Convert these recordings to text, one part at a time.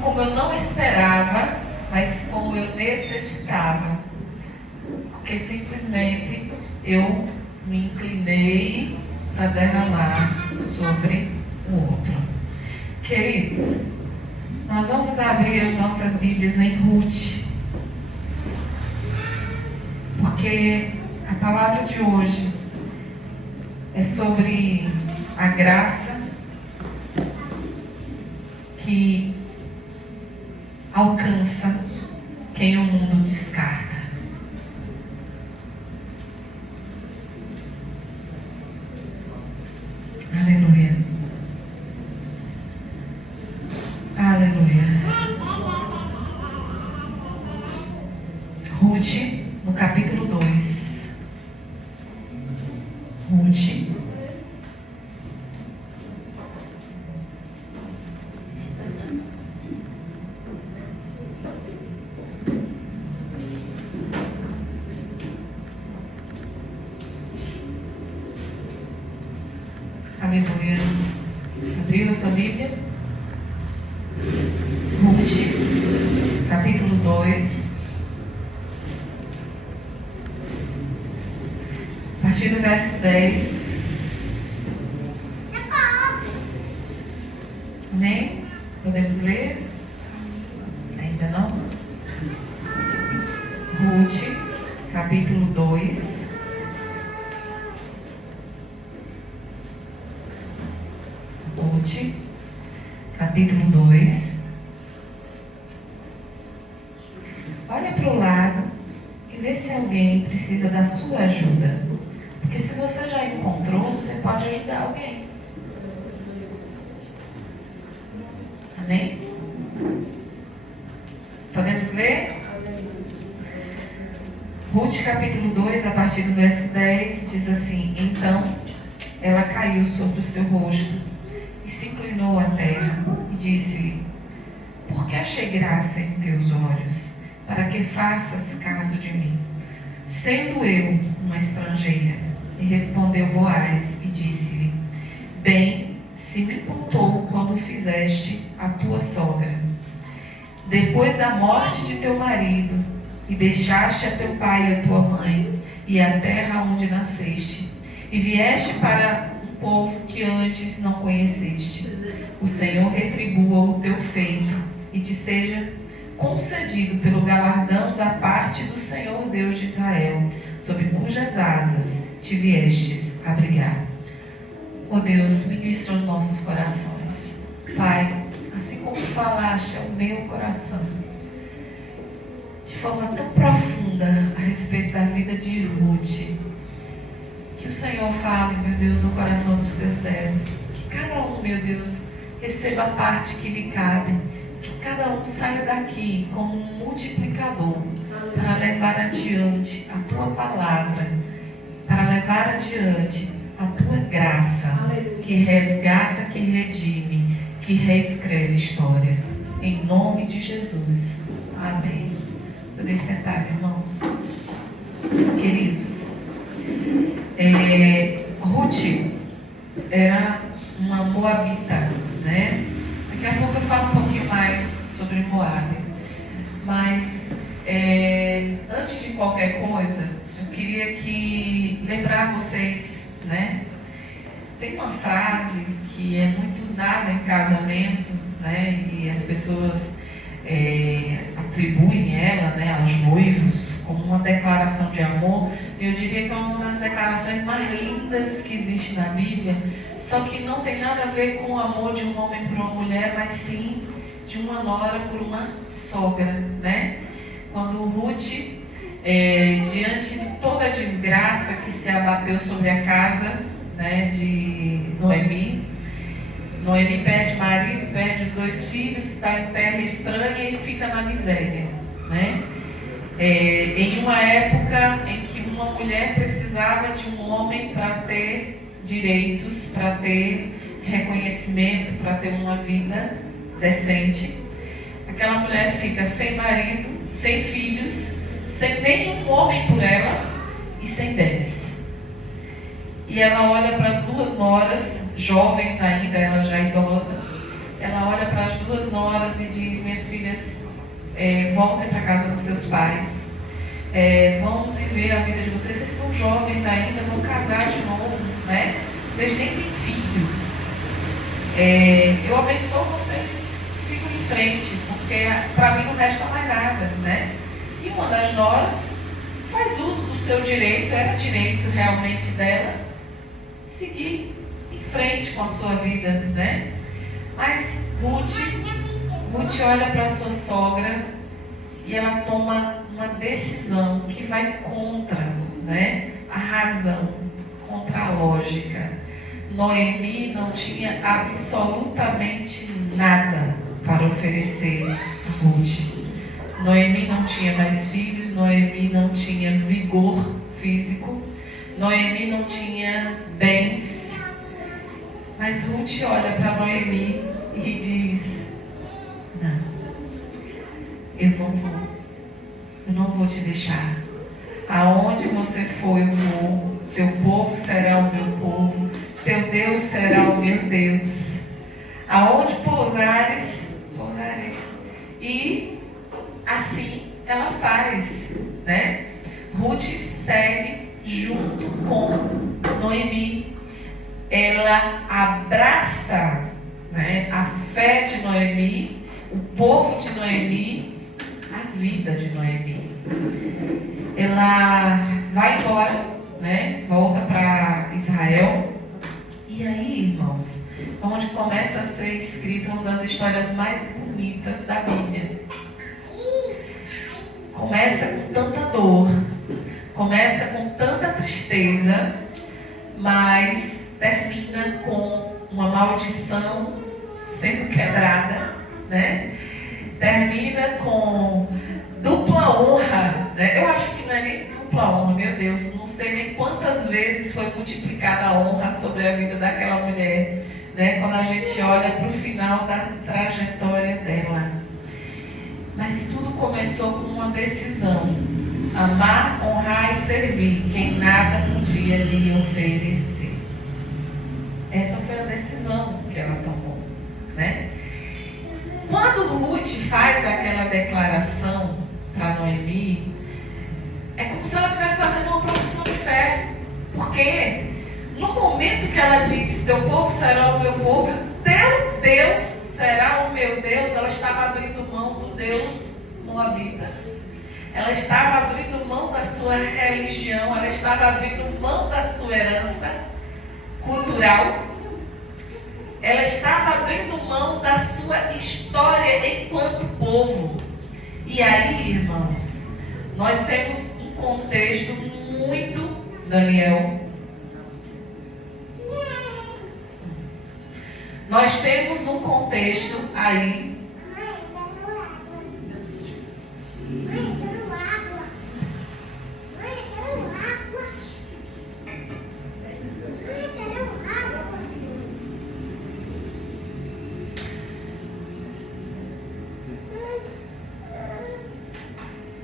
como eu não esperava, mas como eu necessitava, porque simplesmente eu me inclinei para derramar sobre o outro. Queridos, nós vamos abrir as nossas Bíblias em Ruth, porque a palavra de hoje é sobre a graça que alcança quem o mundo descarta. Aleluia. Aleluia. Ruth, no capítulo 2. Ruth. Aleluia. Abriu a sua Bíblia? Ruth, capítulo 2. A partir do verso 10. Amém? Podemos ler? Ainda não? Ruth, capítulo 2. Ruth, capítulo 2. Olha para o lado e vê se alguém precisa da sua ajuda. Porque se você já encontrou, você pode ajudar alguém. Amém? Podemos ler? Ruth, capítulo 2, a partir do verso 10, diz assim: Então ela caiu sobre o seu rosto e se inclinou à terra e disse-lhe: Por que achei graça em teus olhos, para que faças caso de mim, sendo eu uma estrangeira? E respondeu Boaz e disse-lhe: Bem se me contou quando fizeste a tua sogra, depois da morte de teu marido, e deixaste a teu pai e a tua mãe, e a terra onde nasceste, e vieste para um povo que antes não conheceste. O Senhor retribua o teu feito, e te seja concedido pelo galardão da parte do Senhor Deus de Israel, sobre cujas asas te viestes a brilhar. Ó Deus, ministra os nossos corações. Pai, assim como falaste ao meu coração, de forma tão profunda a respeito da vida de Ruth, que o Senhor fale, meu Deus, no coração dos teus servos, que cada um, meu Deus, receba a parte que lhe cabe, que cada um saia daqui como um multiplicador para levar adiante a tua palavra, para levar adiante a tua graça, que resgata, que redime, que reescreve histórias. Em nome de Jesus. Amém. Podem sentar, irmãos. Queridos, Ruth era uma moabita, né? Daqui a pouco eu falo um pouquinho mais sobre Moabe. Mas, antes de qualquer coisa, eu queria lembrar vocês, né? Tem uma frase que é muito usada em casamento, né? E as pessoas atribuem ela, né, aos noivos como uma declaração de amor. Eu diria que é uma das declarações mais lindas que existe na Bíblia, só que não tem nada a ver com o amor de um homem por uma mulher, mas sim de uma nora por uma sogra, né? Quando Ruth, diante de toda a desgraça que se abateu sobre a casa, né, de Noemi perde marido, perde os 2 filhos, está em terra estranha e fica na miséria, né? Em uma época em que uma mulher precisava de um homem para ter direitos, para ter reconhecimento, para ter uma vida decente, aquela mulher fica sem marido, sem filhos, sem nenhum homem por ela e sem bens. E ela olha para as 2 noras, jovens ainda, ela já idosa. ela olha para as duas noras e diz: minhas filhas, voltem para a casa dos seus pais, vão viver a vida de vocês, vocês estão jovens ainda, vão casar de novo, né? Vocês nem têm filhos. Eu abençoo vocês, sigam em frente, porque para mim não resta mais nada, né? E uma das noras faz uso do seu direito, era direito realmente dela, seguir em frente com a sua vida, né? Mas Ruth olha para sua sogra e ela toma uma decisão que vai contra, né, a razão, contra a lógica. Noemi não tinha absolutamente nada para oferecer a Ruth. Noemi não tinha mais filhos, Noemi não tinha vigor físico, Noemi não tinha bens. Mas Ruth olha para Noemi e diz: não, eu não vou te deixar. Aonde você for, eu vou. Teu povo será o meu povo, teu Deus será o meu Deus. Aonde pousares, pousarei. E assim ela faz, né? Ruth segue junto com Noemi. Ela abraça, né, a fé de Noemi, o povo de Noemi, a vida de Noemi. Ela vai embora, né? Volta para Israel. E aí, irmãos, onde começa a ser escrita uma das histórias mais bonitas da Bíblia. Começa com tanta dor, começa com tanta tristeza, mas termina com uma maldição sendo quebrada, né? Termina com dupla honra, né? Eu acho que não é nem dupla honra, meu Deus, não sei nem quantas vezes foi multiplicada a honra sobre a vida daquela mulher, né? Quando a gente olha para o final da trajetória dela. Mas tudo começou com uma decisão: amar, honrar e servir quem nada podia lhe oferecer. Essa foi a decisão que ela tomou, né? Quando Ruth faz aquela declaração para Noemi, é como se ela estivesse fazendo uma profissão de fé. Porque no momento que ela diz: teu povo será o meu povo, teu Deus será o meu Deus, ela estava abrindo mão do Deus moabita. Ela estava abrindo mão da sua religião, ela estava abrindo mão da sua herança cultural. Ela estava abrindo mão da sua história enquanto povo. E aí, irmãos, nós temos um contexto muito, Daniel. Nós temos um contexto aí.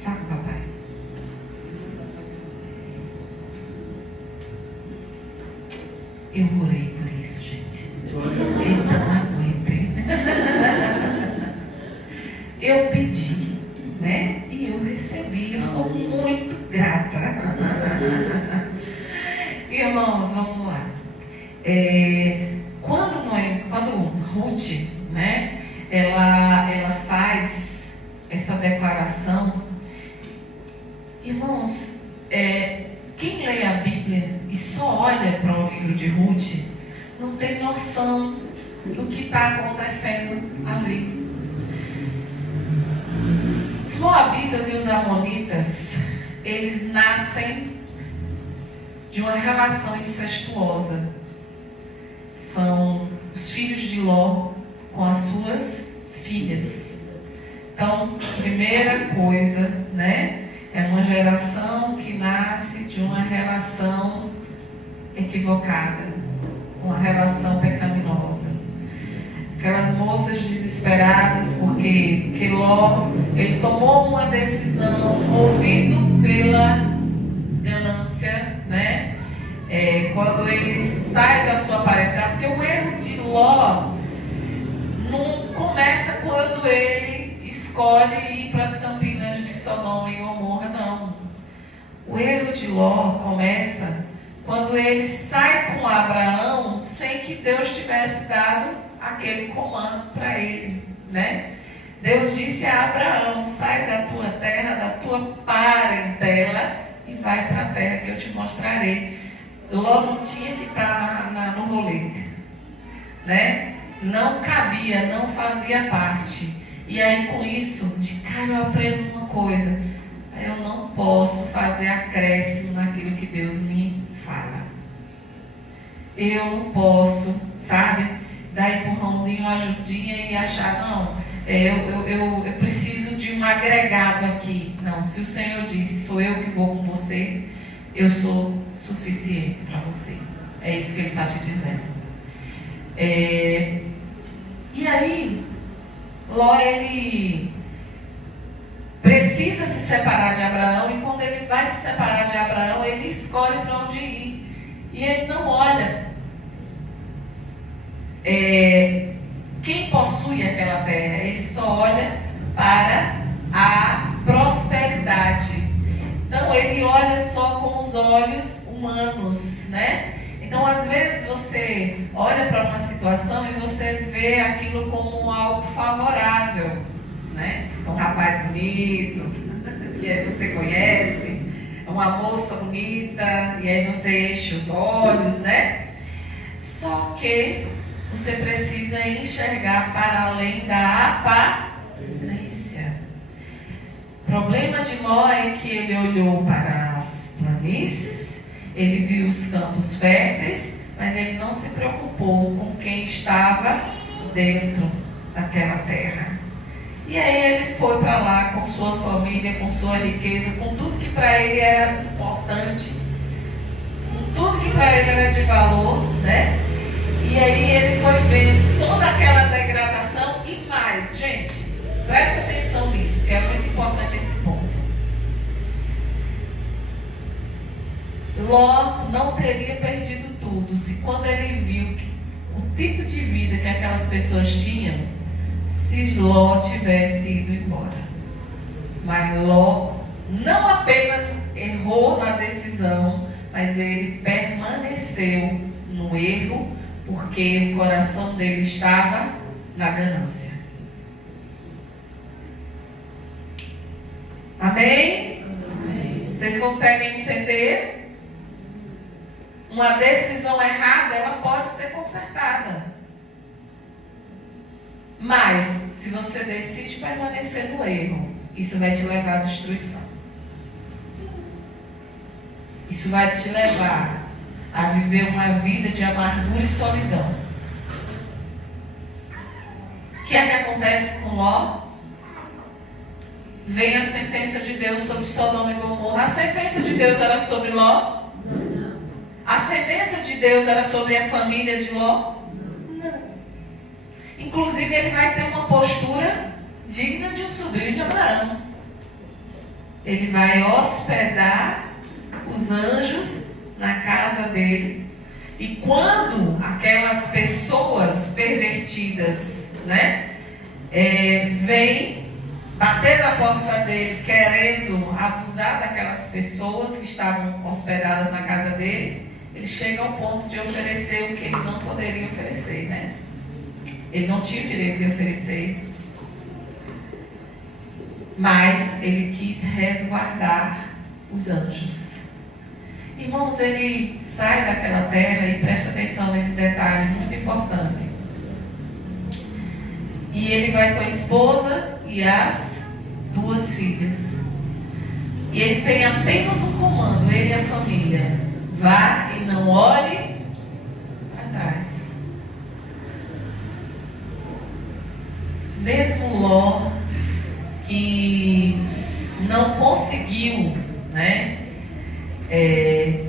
Tá, papai. Eu orei por isso, gente. Então aguentem. Eu pedi, né? E eu recebi. Eu sou muito grata. Irmãos, vamos lá. Quando Ruth, né? Ela faz essa declaração. Irmãos, quem lê a Bíblia e só olha para o livro de Ruth não tem noção do que está acontecendo ali. Os moabitas e os amonitas, eles nascem de uma relação incestuosa. São os filhos de Ló com as suas filhas. Então, primeira coisa, né? É uma geração que nasce de uma relação equivocada, uma relação pecaminosa. Aquelas moças desesperadas porque Ló, ele tomou uma decisão movido pela ganância, né? Quando ele sai da sua parentela, porque o erro de Ló não começa quando ele escolhe ir para as campinas de Sodoma e Gomorra, não. O erro de Ló começa quando ele sai com Abraão sem que Deus tivesse dado aquele comando para ele, né? Deus disse a Abraão: sai da tua terra, da tua parentela e vai para a terra que eu te mostrarei. Ló não tinha que estar no rolê, né? Não cabia, não fazia parte. E aí com isso, de cara, eu aprendo uma coisa: eu não posso fazer acréscimo naquilo que Deus me fala. Eu não posso, sabe, dar empurrãozinho, uma ajudinha e achar, não, eu preciso de um agregado aqui. Não, se o Senhor disse, sou eu que vou com você, eu sou suficiente para você. É isso que Ele está te dizendo. E aí, Ló, ele precisa se separar de Abraão, e quando ele vai se separar de Abraão, ele escolhe para onde ir. E ele não olha quem possui aquela terra, ele só olha para a prosperidade. Então ele olha só com os olhos humanos, né? Então às vezes você olha para uma situação e você vê aquilo como algo favorável, né? Um rapaz bonito, que aí você conhece, uma moça bonita, e aí você enche os olhos, né? Só que você precisa enxergar para além da aparência. O problema de Ló é que ele olhou para as planícies, ele viu os campos férteis, mas ele não se preocupou com quem estava dentro daquela terra. E aí ele foi para lá com sua família, com sua riqueza, com tudo que para ele era importante, com tudo que para ele era de valor, né? E aí ele foi vendo toda aquela degradação e mais. Gente, presta atenção nisso, porque é muito importante esse ponto. Ló não teria perdido tudo se quando ele viu o tipo de vida que aquelas pessoas tinham, se Ló tivesse ido embora. Mas Ló não apenas errou na decisão, mas ele permaneceu no erro, porque o coração dele estava na ganância. Amém? Amém. Vocês conseguem entender? Uma decisão errada, ela pode ser consertada. Mas, se você decide permanecer no erro, isso vai te levar à destruição. Isso vai te levar a viver uma vida de amargura e solidão. O que é que acontece com Ló? Vem a sentença de Deus sobre Sodoma e Gomorra. A sentença de Deus era sobre Ló? A sentença de Deus era sobre a família de Ló? Não. Inclusive, ele vai ter uma postura digna de um sobrinho de Abraão. Ele vai hospedar os anjos na casa dele. E quando aquelas pessoas pervertidas, né, vêm bater na porta dele, querendo abusar daquelas pessoas que estavam hospedadas na casa dele, ele chega ao ponto de oferecer o que ele não poderia oferecer, né? Ele não tinha o direito de oferecer, mas ele quis resguardar os anjos. Irmãos, ele sai daquela terra, e presta atenção nesse detalhe muito importante. E ele vai com a esposa e as 2 filhas. E ele tem apenas um comando, ele e a família: vá e não olhe atrás. Mesmo Ló, que não conseguiu, né,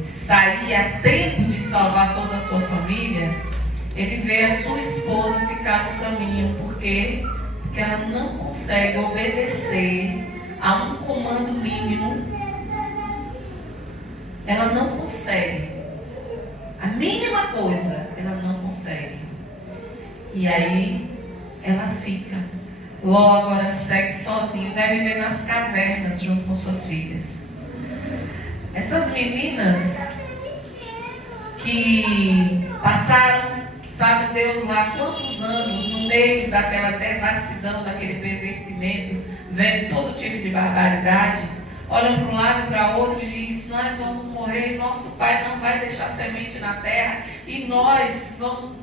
sair a tempo de salvar toda a sua família, ele vê a sua esposa ficar no caminho, porque ela não consegue obedecer a um comando mínimo. Ela não consegue. A mínima coisa, ela não consegue. E aí, ela fica. Ló agora segue sozinho, vai viver nas cavernas junto com suas filhas. Essas meninas que passaram, sabe Deus lá quantos anos no meio daquela devassidão, daquele pervertimento, vendo todo tipo de barbaridade, olham para um lado e para o outro e dizem: nós vamos morrer, nosso pai não vai deixar semente na terra e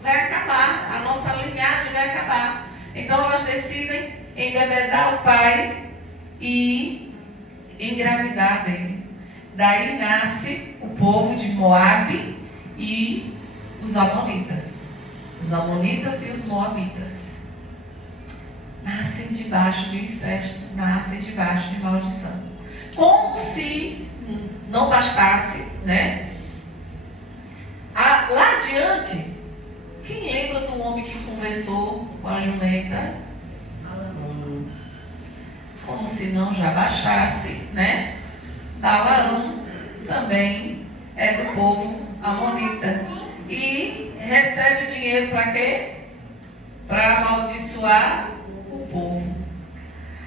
vai acabar, a nossa linhagem vai acabar. Então elas decidem embebedar o pai e engravidar dele. Daí nasce o povo de Moabe e os amonitas. Os amonitas e os moabitas nascem debaixo de incesto, nascem debaixo de maldição. Como se não bastasse, né? Lá adiante, quem lembra do homem que conversou com a jumenta? Como se não já bastasse, né? Balaão também é do povo amonita. E recebe dinheiro para quê? Para amaldiçoar o povo.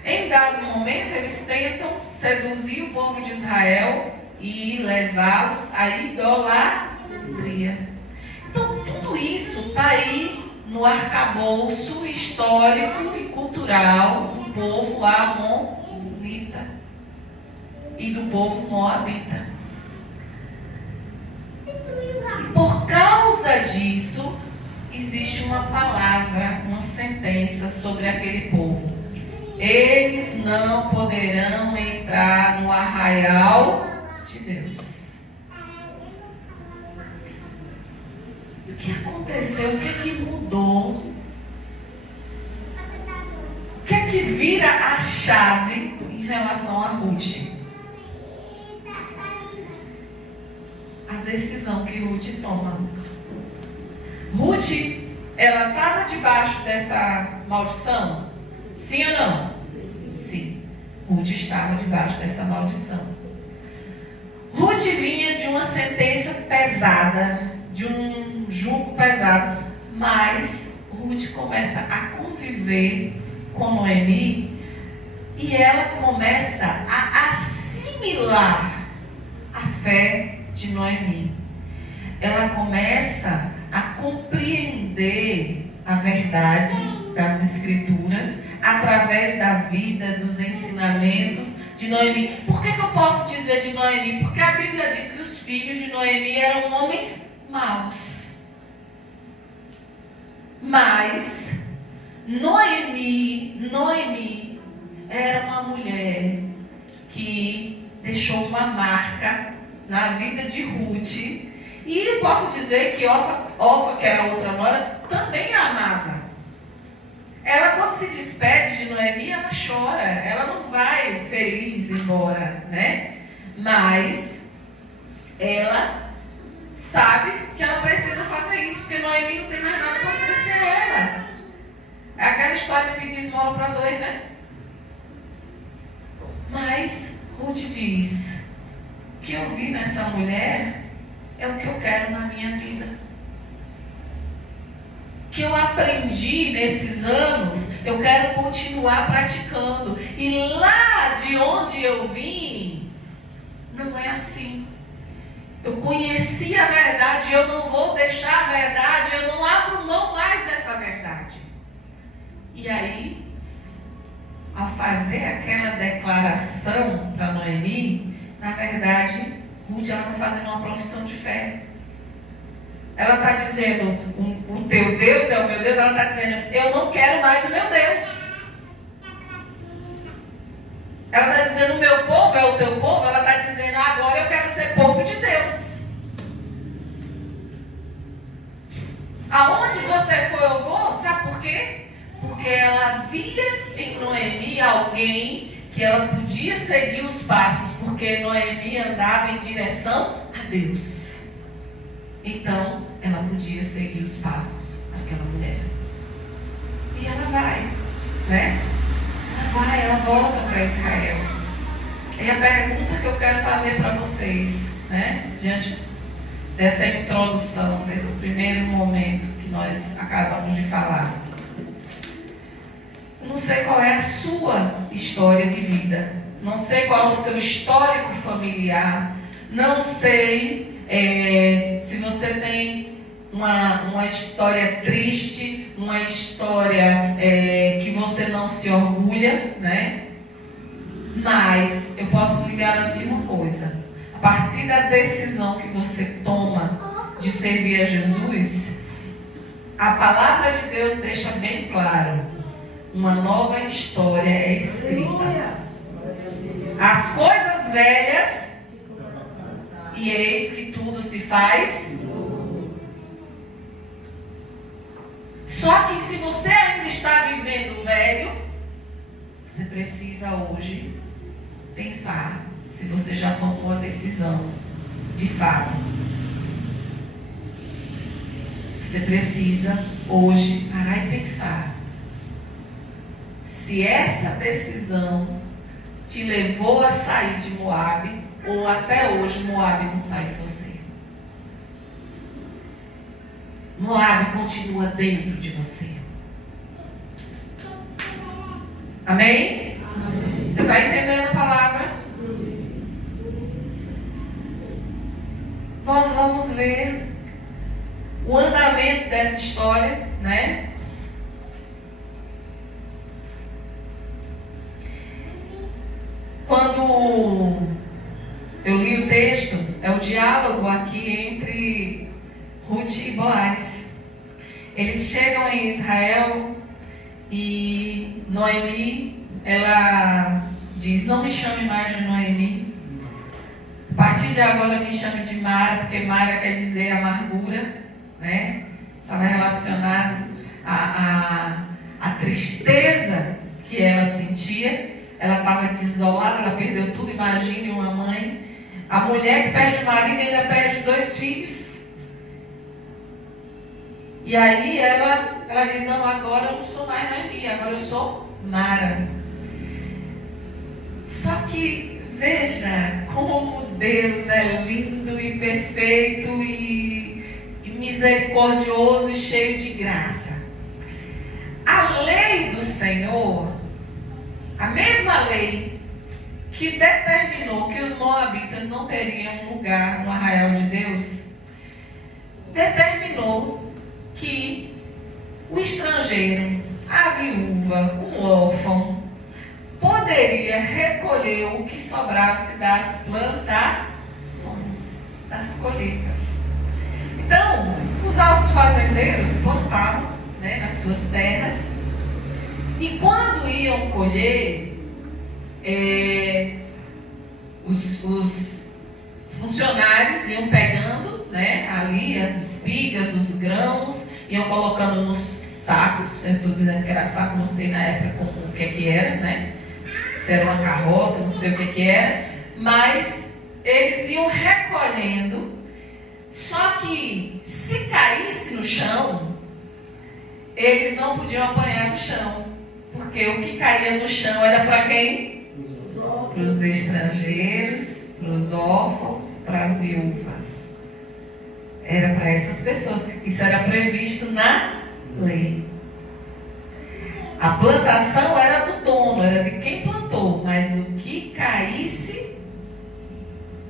Em dado momento, eles tentam seduzir o povo de Israel e levá-los à idolatria. Então, tudo isso está aí no arcabouço histórico e cultural do povo amonita e do povo moabita. E por causa disso, existe uma palavra, uma sentença sobre aquele povo. Eles não poderão entrar no arraial de Deus. O que aconteceu? O que mudou? O que vira a chave em relação a Ruth? A decisão que Ruth toma. Ruth, ela estava debaixo dessa maldição? Sim ou não? Sim. Ruth estava debaixo dessa maldição. Ruth vinha de uma sentença pesada, de um jugo pesado, mas Ruth começa a conviver com Noemi e ela começa a assimilar a fé de Noemi. Ela começa a compreender a verdade das Escrituras através da vida, dos ensinamentos de Noemi. Por que eu posso dizer de Noemi? Porque a Bíblia diz que os filhos de Noemi eram homens maus. Mas Noemi era uma mulher que deixou uma marca na vida de Ruth. E eu posso dizer que Orfa, que era outra nora, também a amava. Ela, quando se despede de Noemi, ela chora. Ela não vai feliz embora, né? Mas ela sabe que ela precisa fazer isso, porque Noemi não tem mais nada para oferecer a ela. É aquela história de pedir esmola para dois, né? Mas Ruth diz: o que eu vi nessa mulher é o que eu quero na minha vida. O que eu aprendi nesses anos, eu quero continuar praticando. E lá de onde eu vim, não é assim. Eu conheci a verdade, eu não vou deixar a verdade, eu não abro mão mais dessa verdade. E aí, ao fazer aquela declaração para Noemi, na verdade, Ruth está fazendo uma profissão de fé. Ela está dizendo: o teu Deus é o meu Deus. Ela está dizendo: eu não quero mais o meu Deus. Ela está dizendo: o meu povo é o teu povo. Ela está dizendo: agora eu quero ser povo de Deus. Aonde você for, eu vou. Sabe por quê? Porque ela via em Noemi alguém que ela podia seguir os passos, porque Noemi andava em direção a Deus. Então, ela podia seguir os passos daquela mulher. E ela vai, né? Ela volta para Israel. E a pergunta que eu quero fazer para vocês, né? Diante dessa introdução, desse primeiro momento que nós acabamos de falar. Não sei qual é a sua história de vida. Não sei qual é o seu histórico familiar. Não sei se você tem uma história triste, uma história que você não se orgulha, né? Mas eu posso lhe garantir uma coisa. A partir da decisão que você toma de servir a Jesus, a palavra de Deus deixa bem claro. Uma nova história é escrita. As coisas velhas, e eis que tudo se faz. Só que se você ainda está vivendo velho, você precisa hoje pensar se você já tomou a decisão de fato. Você precisa hoje parar e pensar se essa decisão te levou a sair de Moabe, ou até hoje Moabe não sai de você. Moabe continua dentro de você. Amém? Amém. Você vai entendendo a palavra? Nós vamos ver o andamento dessa história, né? Quando eu li o texto, é o diálogo aqui entre Ruth e Boaz. Eles chegam em Israel e Noemi, ela diz: não me chame mais de Noemi. A partir de agora me chame de Mara, porque Mara quer dizer amargura, né? Estava relacionado à tristeza que ela sentia. Ela estava desolada, ela perdeu tudo. Imagine uma mãe, a mulher que perde o marido e ainda perde 2 filhos. E aí ela diz: não, agora eu não sou mais Noemi, agora eu sou Mara. Só que veja como Deus é lindo e perfeito e misericordioso e cheio de graça. A lei do Senhor, a mesma lei que determinou que os moabitas não teriam lugar no arraial de Deus, determinou que o estrangeiro, a viúva, o órfão, poderia recolher o que sobrasse das plantações, das colheitas. Então, os altos fazendeiros plantavam, né, nas suas terras, e quando iam colher, os funcionários iam pegando, né, ali as espigas, os grãos, iam colocando nos sacos. Eu estou dizendo que era saco, não sei na época como, o que era, né? Se era uma carroça, não sei o que era, mas eles iam recolhendo. Só que se caísse no chão, eles não podiam apanhar no chão, porque o que caía no chão era para quem? Para os estrangeiros, para os órfãos, para as viúvas. Era para essas pessoas. Isso era previsto na lei. A plantação era do dono, era de quem plantou, mas o que caísse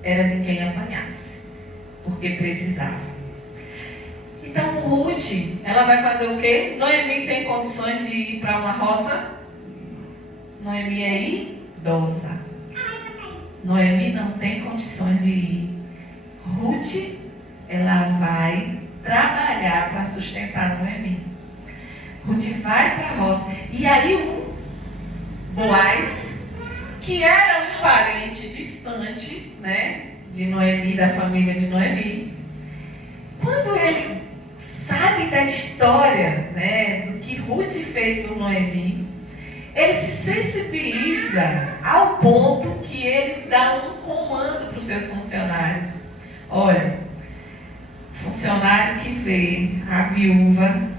era de quem apanhasse, porque precisava. Então Ruth, ela vai fazer o quê? Noemi tem condições de ir para uma roça? Noemi é idosa. Noemi não tem condições de ir. Ruth, ela vai trabalhar para sustentar Noemi. Ruth vai para a roça. E aí o Boaz, que era um parente distante, né, de Noemi, da família de Noemi, quando ele sabe da história, né, do que Ruth fez por Noemi, ele se sensibiliza ao ponto que ele dá um comando para os seus funcionários. Olha, funcionário que vê a viúva,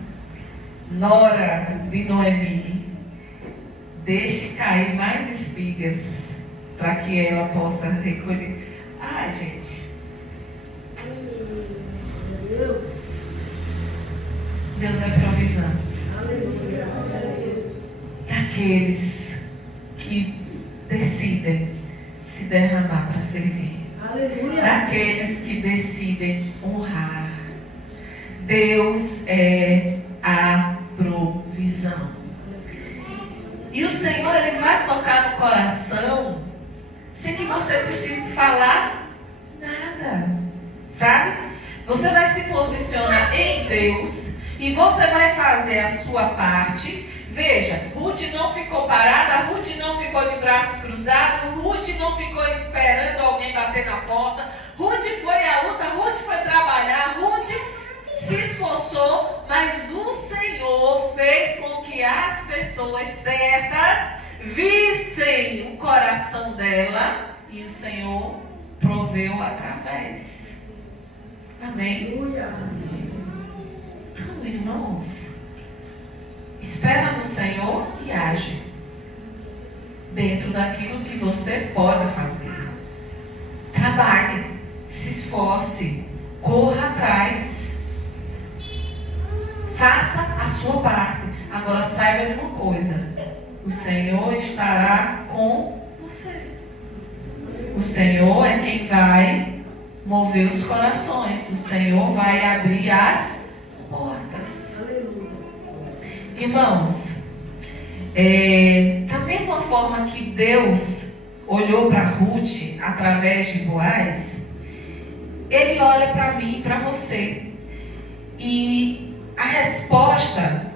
nora de Noemi, deixe cair mais espigas para que ela possa recolher. Ai, gente. Deus vai provisando. Dá daqueles que decidem se derramar para servir. Aleluia. Daqueles que decidem honrar. Deus é a provisão. E o Senhor, Ele vai tocar no coração sem que você precise falar nada. Sabe? Você vai se posicionar em Deus e você vai fazer a sua parte. Veja, Ruth não ficou parada, Ruth não ficou de braços cruzados, Ruth não ficou esperando alguém bater na porta, Ruth foi à luta, Ruth foi trabalhar, Ruth se esforçou, mas o Senhor fez com que as pessoas certas vissem o coração dela e o Senhor proveu através. Amém? Então, irmãos, espera no Senhor e age dentro daquilo que você pode fazer. Trabalhe, se esforce, corra atrás. Faça a sua parte. Agora saiba de uma coisa: o Senhor estará com você. O Senhor é quem vai mover os corações. O Senhor vai abrir as portas. Irmãos, da mesma forma que Deus olhou para Ruth através de Boaz, Ele olha para mim e para você. E a resposta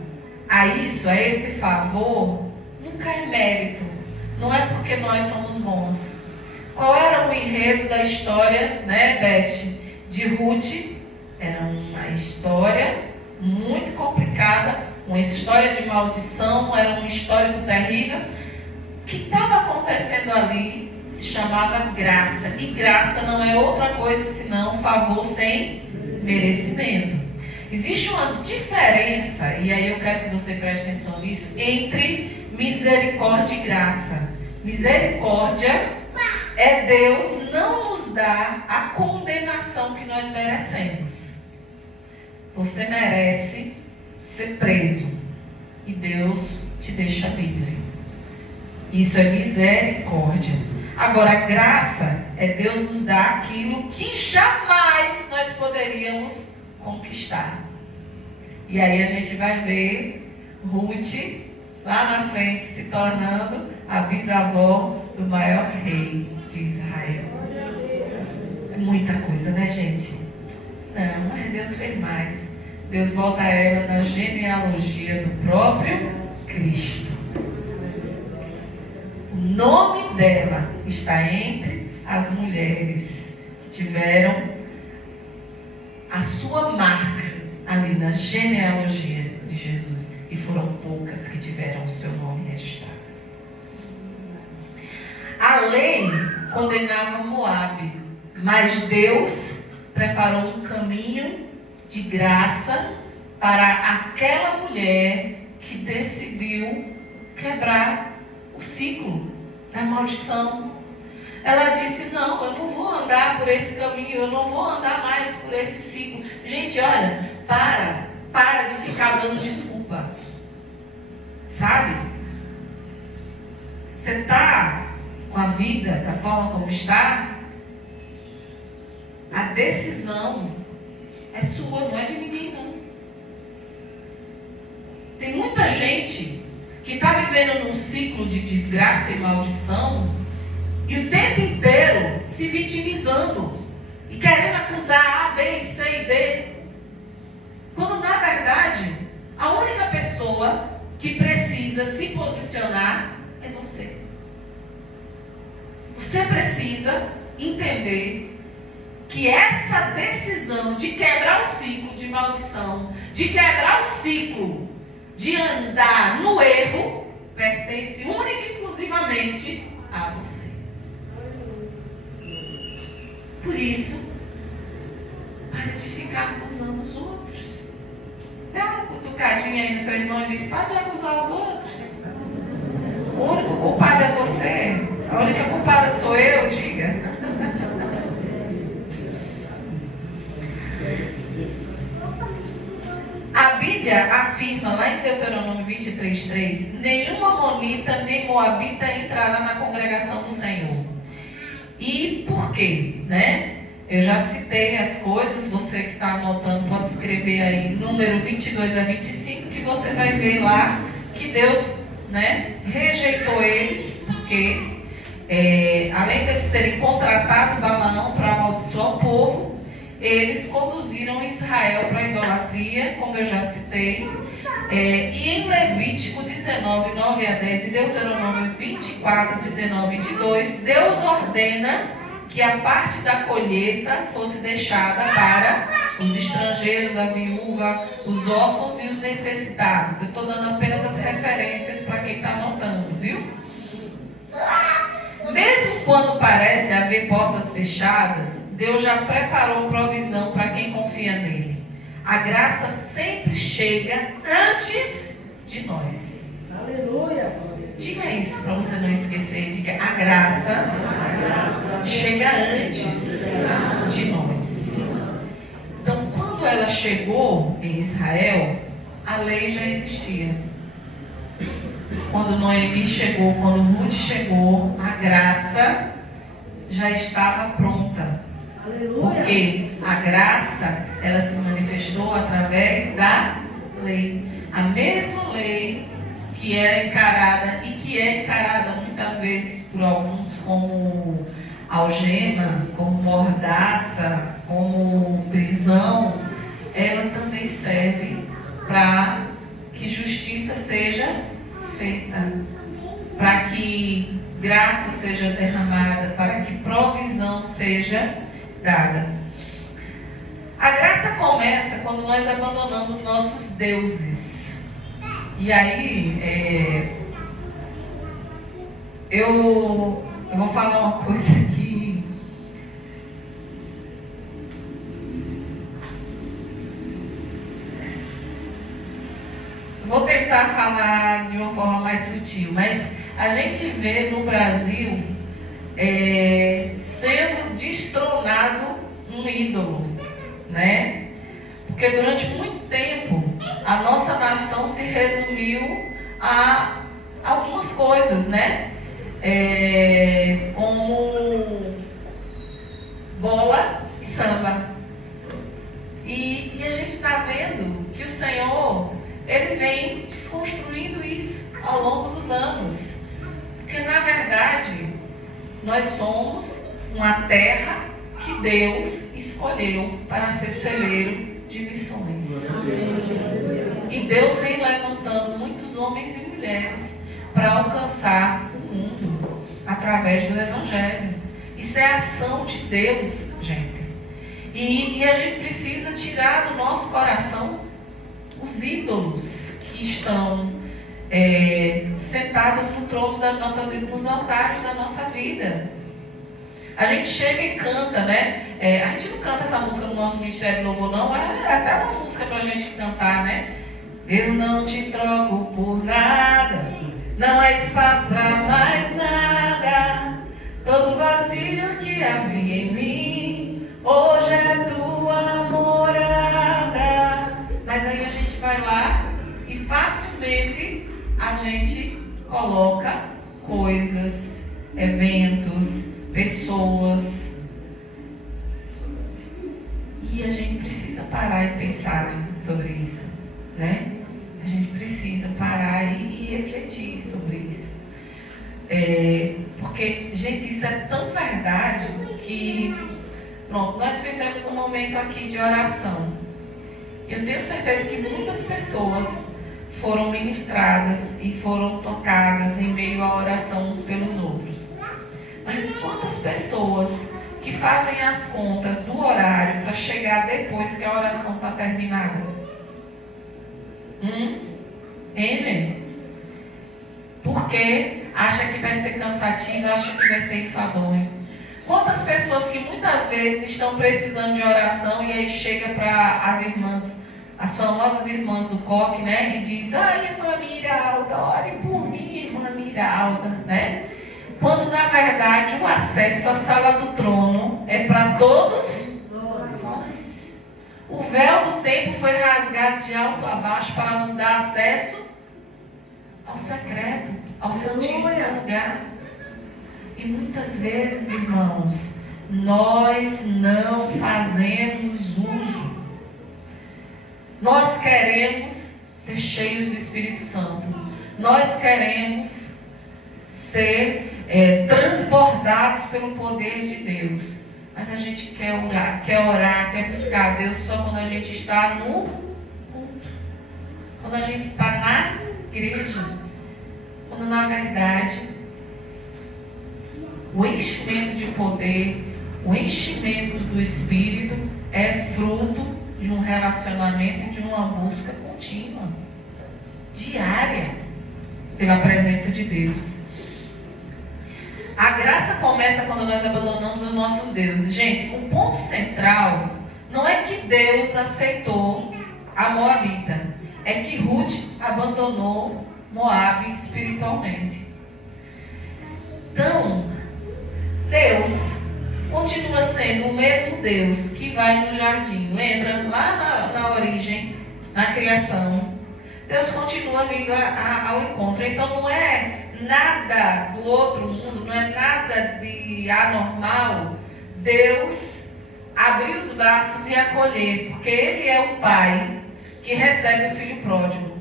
a isso, a esse favor, nunca é mérito. Não é porque nós somos bons. Qual era o enredo da história, né, Beth, de Ruth? Era uma história muito complicada, uma história de maldição, era um histórico terrível. O que estava acontecendo ali se chamava graça. E graça não é outra coisa senão favor sem merecimento. Existe uma diferença, e aí eu quero que você preste atenção nisso, entre misericórdia e graça. Misericórdia é Deus não nos dar a condenação que nós merecemos. Você merece ser preso e Deus te deixa livre. Isso é misericórdia. Agora, a graça é Deus nos dar aquilo que jamais nós poderíamos conquistar. E aí a gente vai ver Ruth lá na frente se tornando a bisavó do maior rei de Israel. É muita coisa, né, gente? Não, mas Deus fez mais. Deus bota ela na genealogia do próprio Cristo. O nome dela está entre as mulheres que tiveram a sua marca ali na genealogia de Jesus. E foram poucas que tiveram o seu nome registrado. A lei condenava Moabe, mas Deus preparou um caminho de graça para aquela mulher que decidiu quebrar o ciclo da maldição. Ela disse: não, eu não vou andar por esse caminho, eu não vou andar mais por esse ciclo. Gente, olha, para de ficar dando desculpa. Sabe? Você está com a vida da forma como está, a decisão é sua, não é de ninguém, não. Tem muita gente que está vivendo num ciclo de desgraça e maldição e o tempo inteiro se vitimizando e querendo acusar A, B, C e D, quando na verdade a única pessoa que precisa se posicionar é você. Você precisa entender que essa decisão de quebrar o ciclo de maldição, de quebrar o ciclo de andar no erro, pertence única e exclusivamente a você. Por isso, pare de ficar acusando os outros. Dá uma cutucadinha aí no seu irmão e diz: pare de acusar os outros. O único culpado é você. A única culpada sou eu, diga. A Bíblia Bíblia afirma lá em Deuteronômio 23:3, nenhuma amonita nem moabita entrará na congregação do Senhor. E por quê? Né? Eu já citei as coisas, você que está anotando pode escrever aí número 22 a 25, que você vai ver lá que Deus, né, rejeitou eles, porque além de eles terem contratado Balaão para amaldiçoar o povo, eles conduziram Israel para a idolatria, como eu já citei. E em Levítico 19, 9 a 10 e Deuteronômio 24, 19 e 22, Deus ordena que a parte da colheita fosse deixada para os estrangeiros, a viúva, os órfãos e os necessitados. Eu estou dando apenas as referências para quem está anotando, viu? Mesmo quando parece haver portas fechadas, Deus já preparou provisão para quem confia nele. A graça sempre chega antes de nós. Aleluia! Diga isso para você não esquecer. Diga, a graça chega antes de nós. Então, quando ela chegou em Israel, a lei já existia. Quando Noemi chegou, quando Ruth chegou, a graça já estava pronta. Porque a graça, ela se manifestou através da lei. A mesma lei que era encarada e que é encarada muitas vezes por alguns como algema, como mordaça, como prisão, ela também serve para que justiça seja feita, para que graça seja derramada, para que provisão seja dada. A graça começa quando nós abandonamos nossos deuses. E aí, eu vou falar uma coisa aqui. Vou tentar falar de uma forma mais sutil, mas a gente vê no Brasil sendo destronado um ídolo, né? Porque durante muito tempo a nossa nação se resumiu a algumas coisas, né? Como bola e samba. E a gente está vendo que o Senhor, Ele vem desconstruindo isso ao longo dos anos. Porque na verdade, nós somos uma terra que Deus escolheu para ser celeiro de missões. E Deus vem levantando muitos homens e mulheres para alcançar o mundo através do Evangelho. Isso é a ação de Deus, gente. E a gente precisa tirar do nosso coração os ídolos que estão sentados no trono das nossas vidas, nos altares da nossa vida. A gente chega e canta, né? A gente não canta essa música no nosso Ministério de Louvor, não. É até uma música pra gente cantar, né? Eu não te troco por nada, não há espaço pra mais nada. Todo vazio que havia em mim, hoje é tua morada. Mas aí a gente vai lá e facilmente a gente coloca coisas, eventos, pessoas. E a gente precisa parar e pensar sobre isso, né? A gente precisa parar e refletir sobre isso. Porque, gente, isso é tão verdade que, pronto, nós fizemos um momento aqui de oração. Eu tenho certeza que muitas pessoas foram ministradas e foram tocadas em meio à oração uns pelos outros. Mas quantas pessoas que fazem as contas do horário para chegar depois que a oração está terminada? Hein, gente? Porque acha que vai ser cansativo, acha que vai ser enfadonho. Quantas pessoas que muitas vezes estão precisando de oração e aí chega para as irmãs, as famosas irmãs do coque, né? E diz, ai, irmã Miralda, ore por mim, irmã Miralda, né? Quando na verdade o acesso à sala do trono é para todos nós. O véu do templo foi rasgado de alto a baixo para nos dar acesso ao secreto, ao santíssimo lugar. E muitas vezes, irmãos, nós não fazemos uso. Nós queremos ser cheios do Espírito Santo. Nós queremos ser transbordados pelo poder de Deus. Mas a gente quer orar, quer buscar a Deus só quando a gente está no culto. Quando a gente está na igreja. Quando na verdade o enchimento de poder, o enchimento do Espírito é fruto de um relacionamento e de uma busca contínua, diária, pela presença de Deus. A graça começa quando nós abandonamos os nossos deuses. Gente, o ponto central não é que Deus aceitou a Moabita, é que Ruth abandonou Moabe espiritualmente. Então, Deus continua sendo o mesmo Deus que vai no jardim. Lembra? Lá na origem, na criação, Deus continua vindo ao encontro. Então não é nada do outro mundo, não é nada de anormal Deus abrir os braços e acolher, porque Ele é o Pai que recebe o filho pródigo.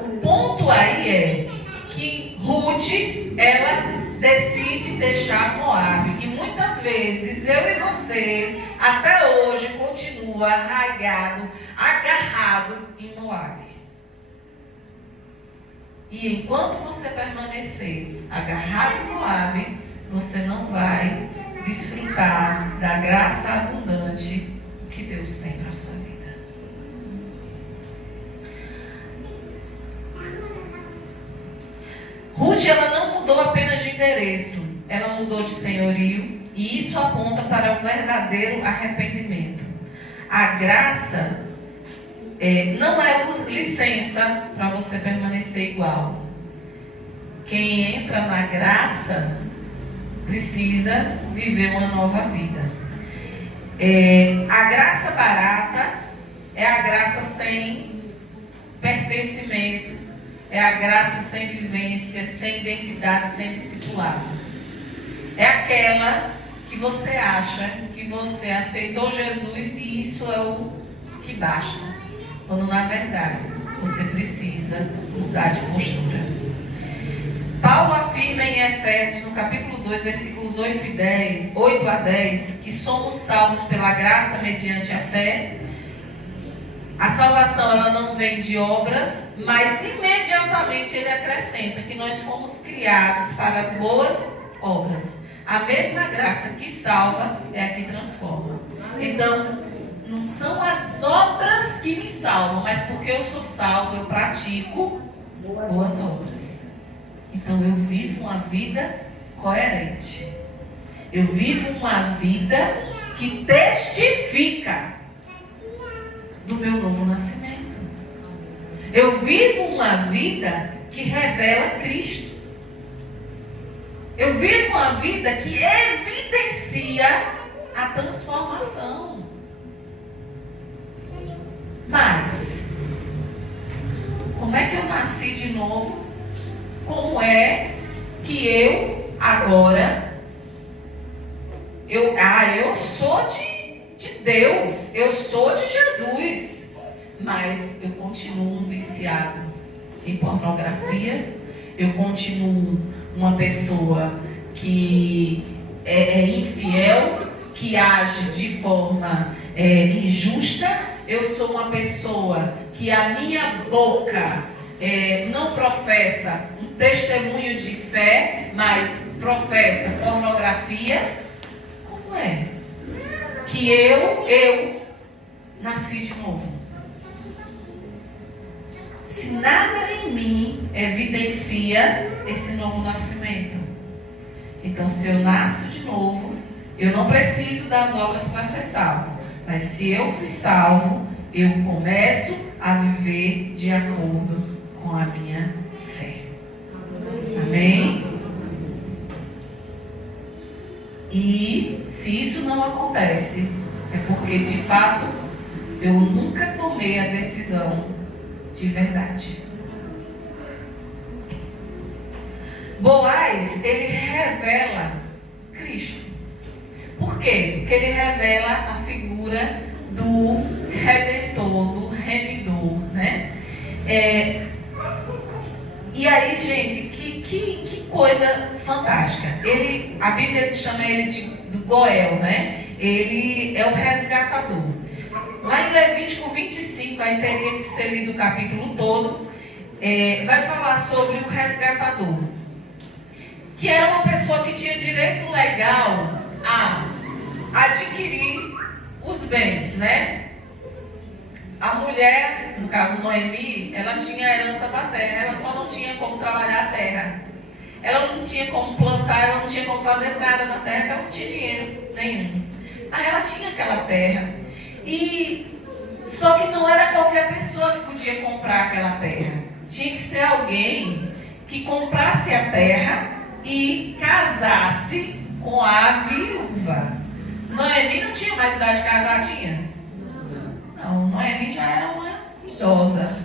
O ponto aí é que Ruth, ela decide deixar Moabe. E muitas vezes eu e você, até hoje, continua arraigado, agarrado em Moabe. E enquanto você permanecer agarrado em Moabe, você não vai desfrutar da graça abundante que Deus tem para a sua vida. Ruth, ela não mudou apenas de endereço, ela mudou de senhorio, e isso aponta para o verdadeiro arrependimento. A graça não é licença para você permanecer igual. Quem entra na graça precisa viver uma nova vida. A graça barata é a graça sem pertencimento, é a graça sem vivência, sem identidade, sem discipulado. É aquela que você acha que você aceitou Jesus e isso é o que basta. Quando na verdade você precisa mudar de postura. Paulo afirma em Efésios, no capítulo 2, versículos 8 a 10, que somos salvos pela graça mediante a fé. A salvação ela não vem de obras, mas imediatamente ele acrescenta que nós fomos criados para as boas obras. A mesma graça que salva é a que transforma. Então, não são as obras que me salvam, mas porque eu sou salvo, eu pratico boas obras. Então, eu vivo uma vida coerente. Eu vivo uma vida que testifica do meu novo nascimento. Eu vivo uma vida que revela Cristo. Eu vivo uma vida que evidencia a transformação. Mas, como é que eu nasci de novo? Como é que eu agora, eu sou de Deus, eu sou de Jesus, mas eu continuo viciado em pornografia, eu continuo uma pessoa que é infiel, que age de forma injusta, eu sou uma pessoa que a minha boca não professa um testemunho de fé, mas professa pornografia. Como é que eu nasci de novo? Se nada em mim evidencia esse novo nascimento, então se eu nasço de novo, eu não preciso das obras para ser salvo. Mas se eu fui salvo, eu começo a viver de acordo com a minha fé. Amém? E se isso não acontece, é porque de fato Eu nunca tomei a decisão de verdade. Boaz, ele revela Cristo. Por quê? Porque ele revela a figura do Redentor, do Remidor, né? E aí, gente, que coisa fantástica. A Bíblia chama ele do Goel, né? Ele é o resgatador. Lá em Levítico 25, aí teria que ser lido o capítulo todo, vai falar sobre o resgatador, que era uma pessoa que tinha direito legal a adquirir os bens, né? A mulher, no caso Noemi, ela tinha a herança da terra, ela só não tinha como trabalhar a terra. Ela não tinha como plantar, ela não tinha como fazer nada na terra, ela não tinha dinheiro nenhum. Aí ela tinha aquela terra. Só que não era qualquer pessoa que podia comprar aquela terra. Tinha que ser alguém que comprasse a terra e casasse com a viúva. Noemi não tinha mais idade de casar, tinha? Não, Noemi já era uma idosa.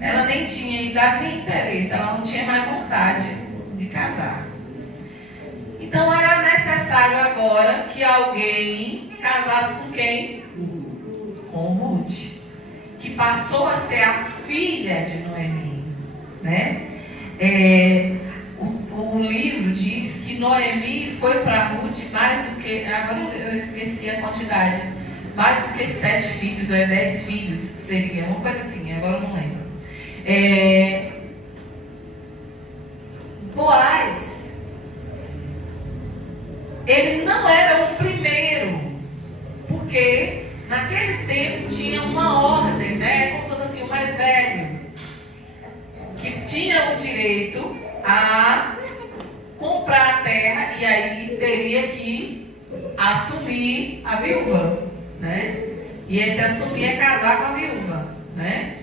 Ela nem tinha idade nem interesse, ela não tinha mais vontade de casar. Então era necessário agora que alguém casasse com quem? Com Ruth, que passou a ser a filha de Noemi, né? O livro diz que Noemi foi para Ruth mais do que, agora eu esqueci a quantidade, mais do que 7 filhos, ou 10 filhos, que seria, uma coisa assim, agora eu não lembro. Boaz, ele não era o primeiro, porque naquele tempo tinha uma ordem, né? Como se fosse assim, o mais velho, que tinha o direito a comprar a terra e aí teria que assumir a viúva, né? E esse assumir é casar com a viúva, né?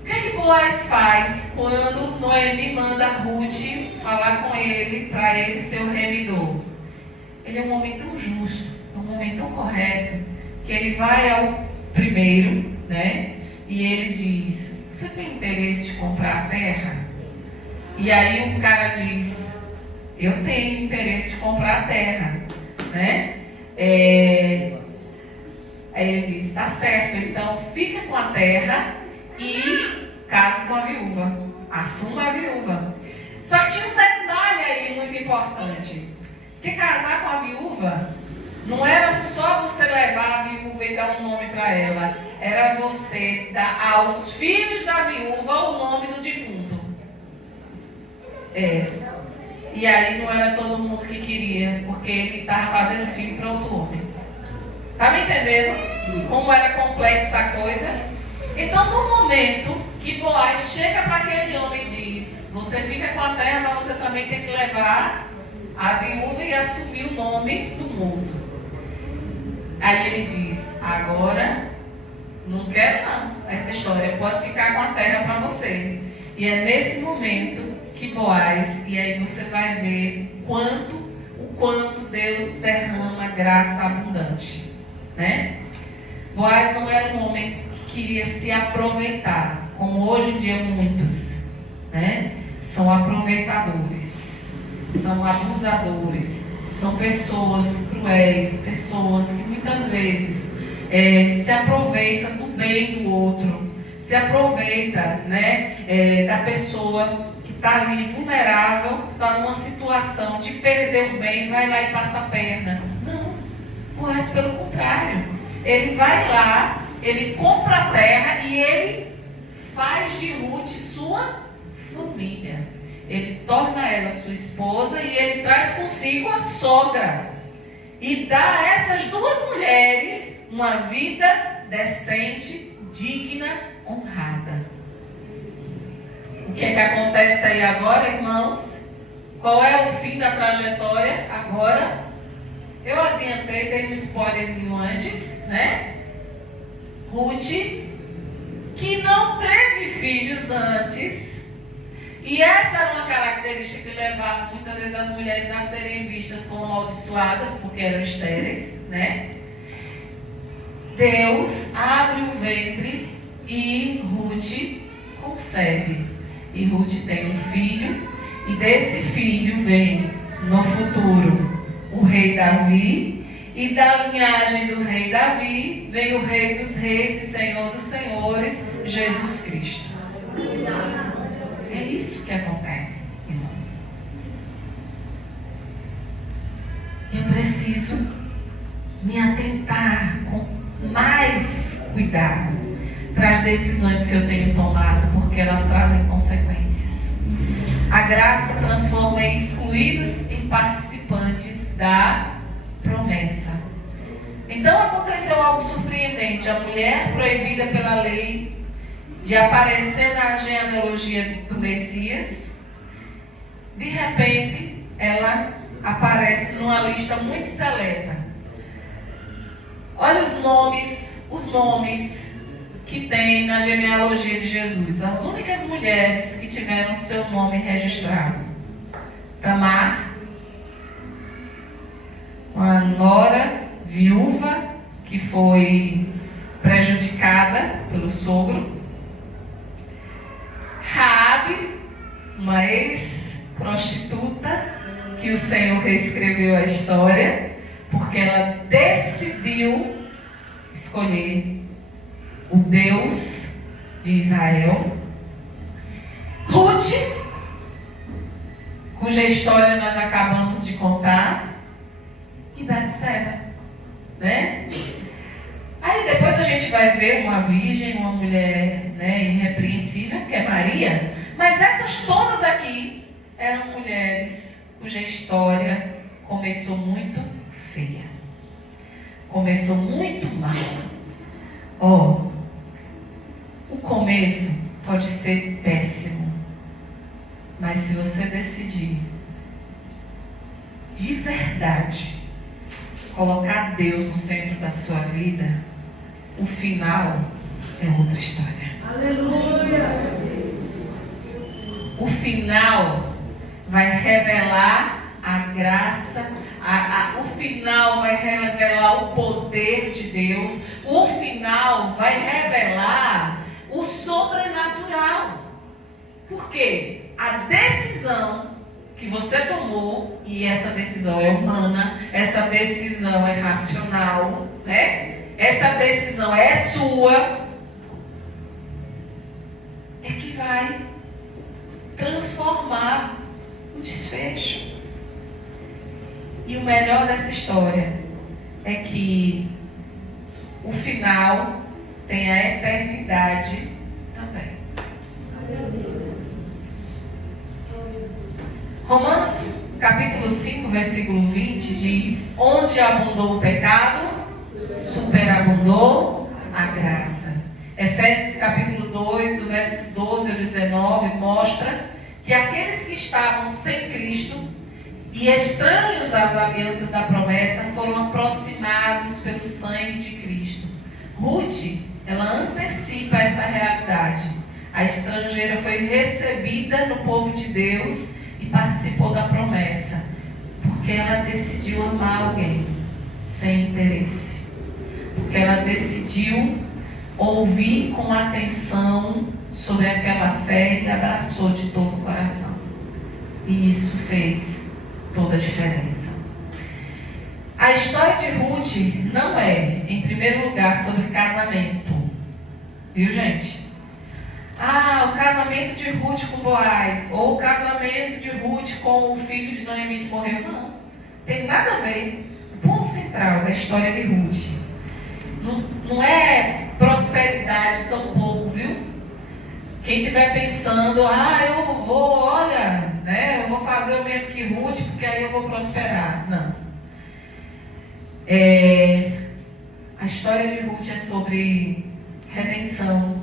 O que é que Boaz faz quando Noemi manda Ruth falar com ele para ele ser o remidor? Ele é um homem tão justo, é um homem tão correto, que ele vai ao primeiro, né? E ele diz: você tem interesse de comprar a terra? E aí o cara diz: eu tenho interesse de comprar a terra, né? Aí ele diz: tá certo, então fica com a terra e case com a viúva, assuma a viúva. Só que tinha um detalhe aí muito importante, que casar com a viúva não era só você levar a viúva e dar um nome para ela, era você dar aos filhos da viúva o nome do defunto. E aí não era todo mundo que queria, porque ele estava fazendo filho para outro homem. Tá me entendendo? Como era complexa a coisa? Então, no momento que Boaz chega para aquele homem e diz: você fica com a terra, mas você também tem que levar a viúva e assumir o nome do morto. Aí ele diz: agora não quero não essa história, pode ficar com a terra para você. E é nesse momento que Boaz, e aí você vai ver o quanto Deus derrama graça abundante, né? Boaz não era um homem que queria se aproveitar, como hoje em dia muitos, né? São aproveitadores, são abusadores, são pessoas cruéis, pessoas que muitas vezes se aproveitam do bem do outro, se aproveita, né, da pessoa que está ali vulnerável, está numa situação de perder o bem, vai lá e passa a perna. Não, mas pelo contrário, ele vai lá, ele compra a terra e ele faz de Ruth sua família. Ele torna ela sua esposa e ele traz consigo a sogra. E dá a essas duas mulheres uma vida decente, digna, honrada. O que é que acontece aí agora, irmãos? Qual é o fim da trajetória agora? Eu adiantei, dei um spoilerzinho antes, né? Ruth, que não teve filhos antes, e essa era uma característica que levava muitas vezes as mulheres a serem vistas como amaldiçoadas, porque eram estéreis, né? Deus abre o ventre e Ruth concebe. E Ruth tem um filho, e desse filho vem, no futuro, o rei Davi, e da linhagem do rei Davi vem o rei dos reis e senhor dos senhores, Jesus Cristo. É isso que acontece, irmãos. Eu preciso me atentar com mais cuidado para as decisões que eu tenho tomado, porque elas trazem consequências. A graça transforma excluídos em participantes da promessa. Então aconteceu algo surpreendente. A mulher proibida pela lei de aparecer na genealogia do Messias, de repente ela aparece numa lista muito seleta. Olha os nomes que tem na genealogia de Jesus. As únicas mulheres que tiveram seu nome registrado: Tamar, uma nora viúva que foi prejudicada pelo sogro; Raabe, uma ex-prostituta que o Senhor reescreveu a história, porque ela decidiu escolher o Deus de Israel; Ruth, cuja história nós acabamos de contar; e Batseba, né? Aí depois a gente vai ver uma virgem, uma mulher, né, irrepreensível, que é Maria. Mas essas todas aqui eram mulheres cuja história começou muito feia, começou muito mal. O começo pode ser péssimo, mas se você decidir de verdade colocar Deus no centro da sua vida, o final é outra história. Aleluia! O final vai revelar a graça, o final vai revelar o poder de Deus, o final vai revelar o sobrenatural. Por quê? A decisão que você tomou, e essa decisão é humana, essa decisão é racional, né? Essa decisão é sua, é que vai transformar o desfecho. E o melhor dessa história é que o final tem a eternidade também. Romanos capítulo 5, versículo 20 diz: onde abundou o pecado, superabundou a graça. Efésios capítulo 2, do verso 12 ao 19, mostra que aqueles que estavam sem Cristo e estranhos às alianças da promessa foram aproximados pelo sangue de Cristo. Ruth, ela antecipa essa realidade. A estrangeira foi recebida no povo de Deus e participou da promessa, porque ela decidiu amar alguém sem interesse, porque ela decidiu ouvir com atenção sobre aquela fé e abraçou de todo o coração. E isso fez toda a diferença. A história de Ruth não é, em primeiro lugar, sobre casamento. Viu, gente? O casamento de Ruth com Boaz, ou o casamento de Ruth com o filho de Noemi que morreu. Não, tem nada a ver. O ponto central da história de Ruth não é prosperidade tão pouco, viu? Quem estiver pensando, eu vou, eu vou fazer o mesmo que Ruth, porque aí eu vou prosperar. Não. A história de Ruth é sobre redenção,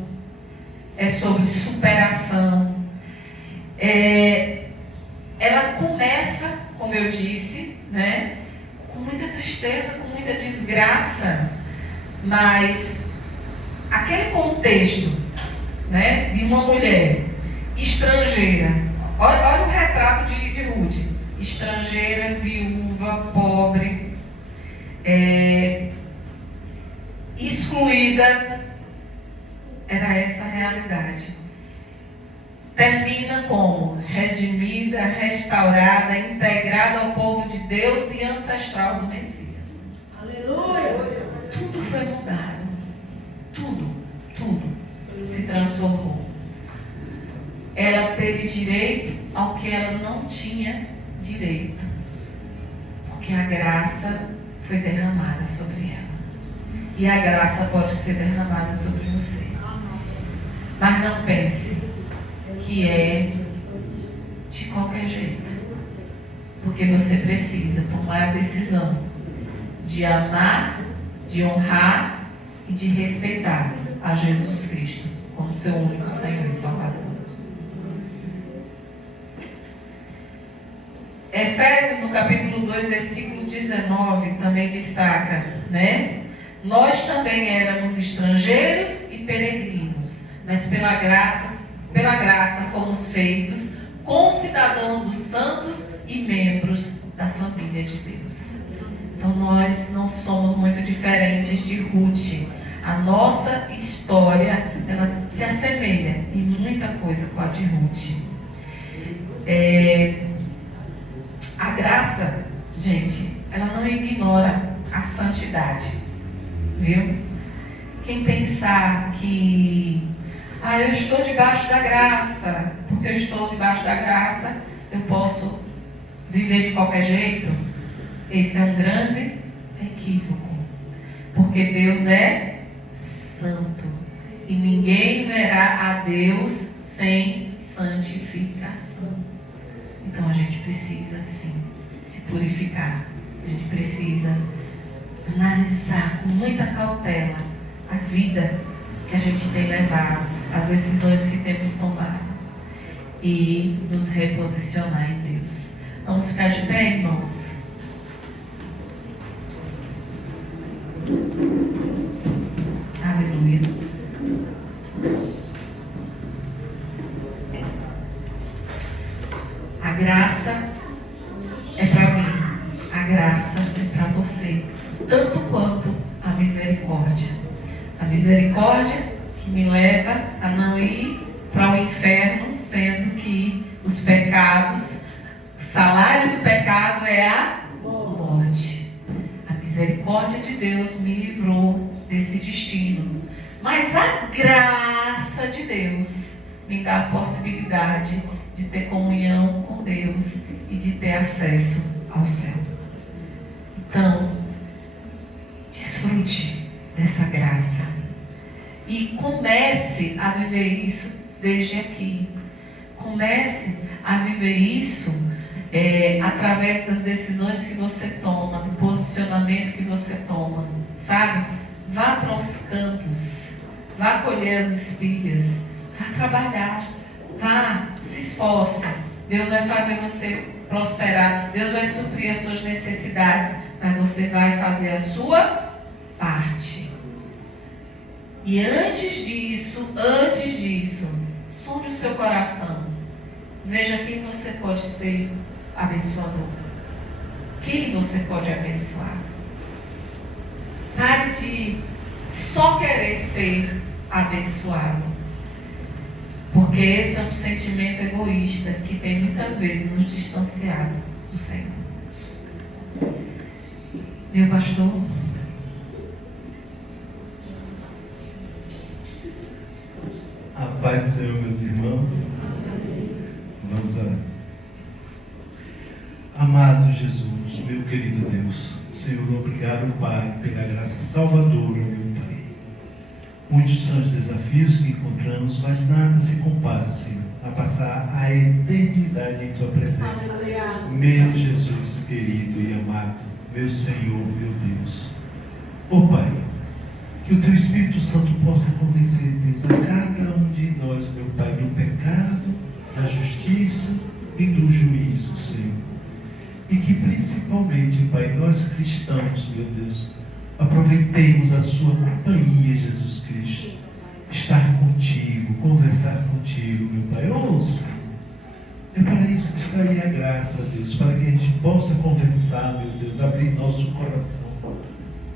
é sobre superação. Ela começa, como eu disse, né, com muita tristeza, com muita desgraça, mas aquele contexto, né, de uma mulher estrangeira, olha o retrato de Ruth: estrangeira, viúva, pobre, restituída. Era essa a realidade. Termina como redimida, restaurada, integrada ao povo de Deus e ancestral do Messias. Aleluia! Tudo foi mudado. Tudo se transformou. Ela teve direito ao que ela não tinha direito. Porque a graça foi derramada sobre ela. E a graça pode ser derramada sobre você. Mas não pense que é de qualquer jeito. Porque você precisa tomar a decisão de amar, de honrar e de respeitar a Jesus Cristo como seu único Senhor e Salvador. Efésios, no capítulo 2, versículo 19, também destaca, né? Nós também éramos estrangeiros e peregrinos, mas pela graça fomos feitos concidadãos dos santos e membros da família de Deus. Então nós não somos muito diferentes de Ruth. A nossa história, ela se assemelha em muita coisa com a de Ruth. A graça, gente, ela não ignora a santidade, viu? Quem pensar que eu estou debaixo da graça, porque eu estou debaixo da graça, eu posso viver de qualquer jeito, esse é um grande equívoco. Porque Deus é santo e ninguém verá a Deus sem santificação. Então a gente precisa sim se purificar. A gente precisa analisar com muita cautela a vida que a gente tem levado, as decisões que temos tomado e nos reposicionar em Deus. Vamos ficar de pé, irmãos? Aleluia. A graça é para mim, a graça é para você, tanto quanto a misericórdia. A misericórdia que me leva a não ir para o inferno, sendo que os pecados, o salário do pecado é a morte. A misericórdia de Deus me livrou desse destino. Mas a graça de Deus me dá a possibilidade de ter comunhão com Deus e de ter acesso ao céu. Então, desfrute dessa graça e comece a viver isso desde aqui. Comece a viver isso através das decisões que você toma, do posicionamento que você toma, sabe? Vá para os campos, vá colher as espigas, vá trabalhar, vá, se esforce. Deus vai fazer você prosperar, Deus vai suprir as suas necessidades, mas você vai fazer a sua parte. E antes disso, sonde o seu coração. Veja quem você pode ser abençoador. Quem você pode abençoar. Pare de só querer ser abençoado. Porque esse é um sentimento egoísta que tem muitas vezes nos distanciado do Senhor. Meu pastor, a paz do Senhor, meus irmãos. Vamos orar. Amado Jesus, meu querido Deus, Senhor, obrigado, Pai, pela graça salvadora, meu Pai. Muitos são os desafios que encontramos, mas nada se compara, Senhor, a passar a eternidade em Tua presença. Meu Jesus querido e amado, meu Senhor, meu Deus. Ó Pai, que o Teu Espírito Santo possa convencer, Deus, a cada um de nós, meu Pai, do pecado, da justiça e do juízo, Senhor. E que principalmente, Pai, nós cristãos, meu Deus, aproveitemos a Sua companhia, Jesus Cristo. Estar contigo, conversar contigo, meu Pai. Ouça. É para isso que está aí a graça, Deus, para que a gente possa conversar, meu Deus, abrir nosso coração.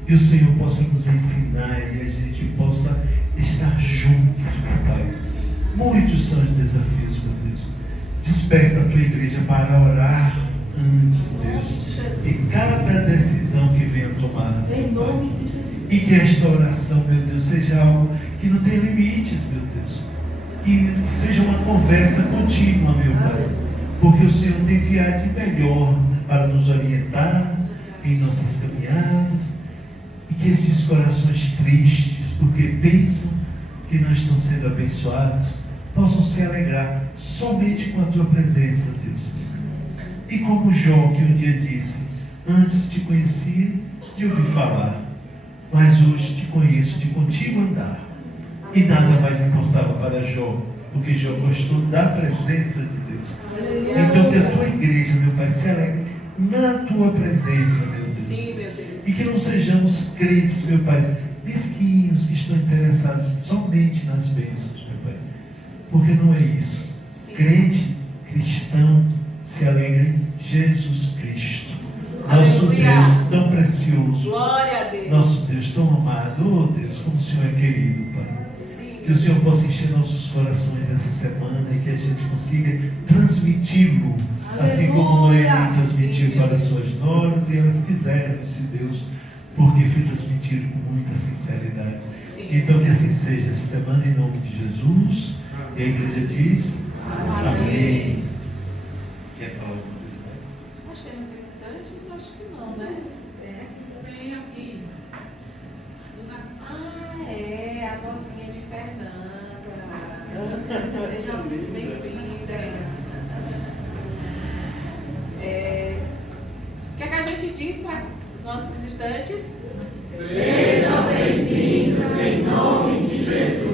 E o Senhor possa nos ensinar e a gente possa estar juntos, meu Pai. Muitos são os desafios, meu Deus. Desperta a tua igreja para orar antes, Deus, de cada decisão que venha tomar. Em nome de Jesus. E que esta oração, meu Deus, seja algo que não tenha limites, meu Deus. Que seja uma conversa contínua, meu Pai. Porque o Senhor tem que há de melhor para nos orientar em nossas caminhadas. E que esses corações tristes, porque pensam que não estão sendo abençoados, possam se alegrar somente com a tua presença, Deus. E como Jó, que um dia disse: antes te conhecia de ouvir falar, mas hoje te conheço de contigo andar. E nada mais importava para Jó, porque Jó gostou da presença de Deus. Então que a tua igreja, meu Pai, se alegre na tua presença, meu Deus. Sim, meu Deus. E que não sejamos crentes, meu Pai, mesquinhos que estão interessados somente nas bênçãos, meu Pai. Porque não é isso. Sim. Crente, cristão, se alegra em Jesus Cristo. Nosso Aleluia. Deus tão precioso. Glória a Deus. Nosso Deus tão amado. Oh Deus, como o Senhor é querido, Pai. Sim. Que o Senhor possa encher nossos corações nessa semana e que a gente consiga transmiti-lo, assim como Noemi transmitiu Sim, para Deus. suas noras e elas quiseram esse Deus, porque foi transmitido com muita sinceridade. Sim. Então que assim seja essa semana em nome de Jesus. E a igreja diz: amém. Quer falar alguma coisa mais? Nós temos visitantes? Acho que não, né? Vem aqui. Ah, é, a vozinha de Fernanda. Seja muito bem-vinda. O que é que a gente diz para os nossos visitantes? Sejam bem-vindos em nome de Jesus.